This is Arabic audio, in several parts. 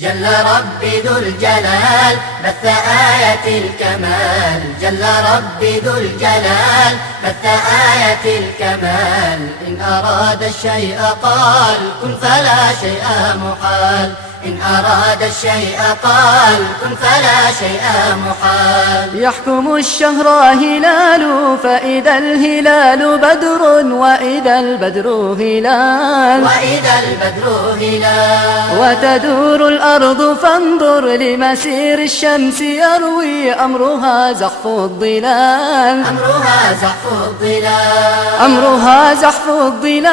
جل ربي ذو الجلال بث آية الكمال، جل ربي ذو الجلال بث آية الكمال. إن أراد الشيء قال كن فلا شيء محال، إن أراد الشيء قال كن فلا شيء محال. يحكم الشهر هلال فإذا الهلال بدر وإذا البدر هلال، وإذا البدر هلال. وتدور الأرض فانظر لمسير الشمس يروي أمرها زحف الظلال، أمرها زحف الظلال، أمرها زحف الظلال.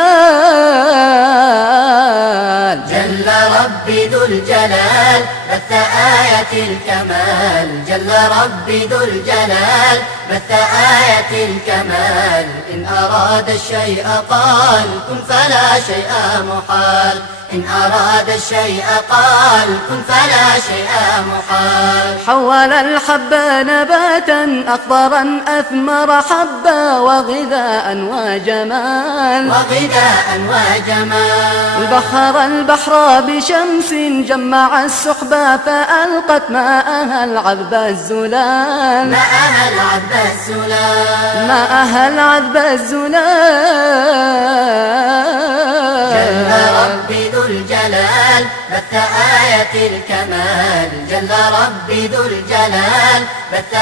جل ربي ذو الجلال بث آية الكمال، جل ربي ذو الجلال بث آية الكمال. إن أراد الشيء قال كن فلا شيء محال، إن أراد الشيء قال كن فلا شيء محال. حول الحب نباتا أخضرا أثمر حبا وغذاء وجمال، وغذاء وجمال. البحر بشمس جمع السحبا فألقت ماءها العذب الزلال، ماءها العذب الزلال، ماءها العذب الزلال. جل ربي ذو الجلال بث آية الكمال، جل ربي ذو الجلال بث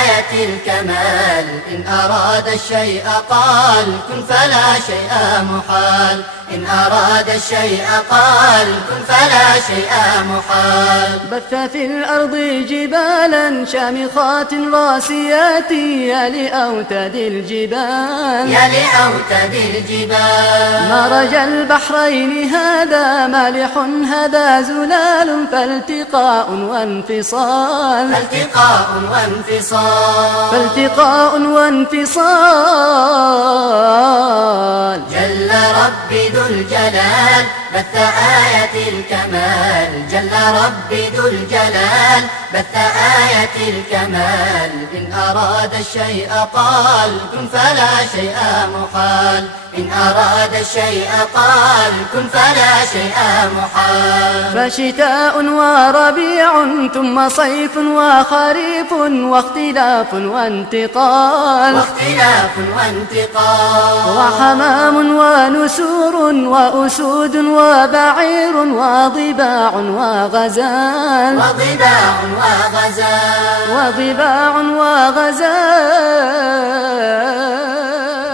آية الكمال. إن أراد الشيء قال كن فلا شيء محال، إن أراد الشيء قال كن فلا شيء محال. بث في الأرض جبالا شامخات راسيات يا لأوتاد الجبال، يا لأوتاد الجبال. مرج البحرين هذا مالح هذا زلال فالتقاء وانفصال، فالتقاء وانفصال، فالتقاء وانفصال. جل ربي ذو الجلال بث آية الكمال، جل ربي ذو الجلال بث آية الكمال. إن أراد الشيء قال كن فلا شيء محال، إن أراد الشيء قال كن فلا شيء محال. فشتاء وربيع ثم صيف وخريف واختلاف وانتقال، واختلاف وانتقال. وحمام ونسور وأسود وبعير وضباع وغزال، وضباع وغزال، وضباع وغزال.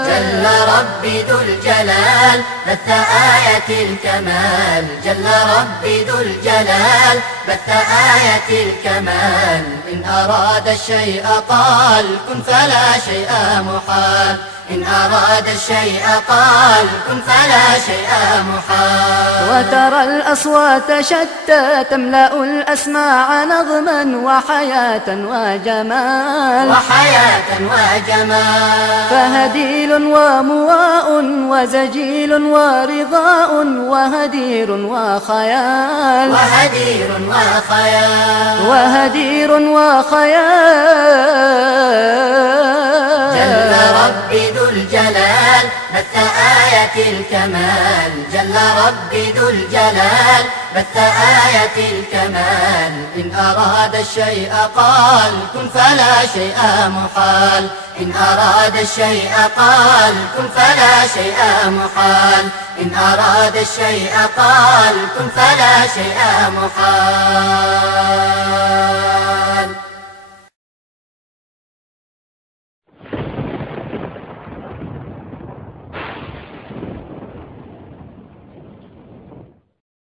جل ربي ذو الجلال بث آية الكمال، جل ربي ذو الجلال بث آية الكمال. إن أراد الشيء قال كن فلا شيء محال، إن أراد الشيء قال كن فلا شيء محال. وترى الأصوات شتى تملأ الأسماع نظما وحياة وجمال، وحياة وجمال. فهديل ومواء وزجيل ورضاء وهدير وخيال، وهدير وخيال، وهدير وخيال. جل ربي ذو الجلال بث آية الكمال، جل ربي ذو الجلال بث آية الكمال. إن أراد الشيء قال كن فلا شيء محال، إن أراد الشيء قال كن فلا شيء محال، إن أراد الشيء قال كن فلا شيء محال.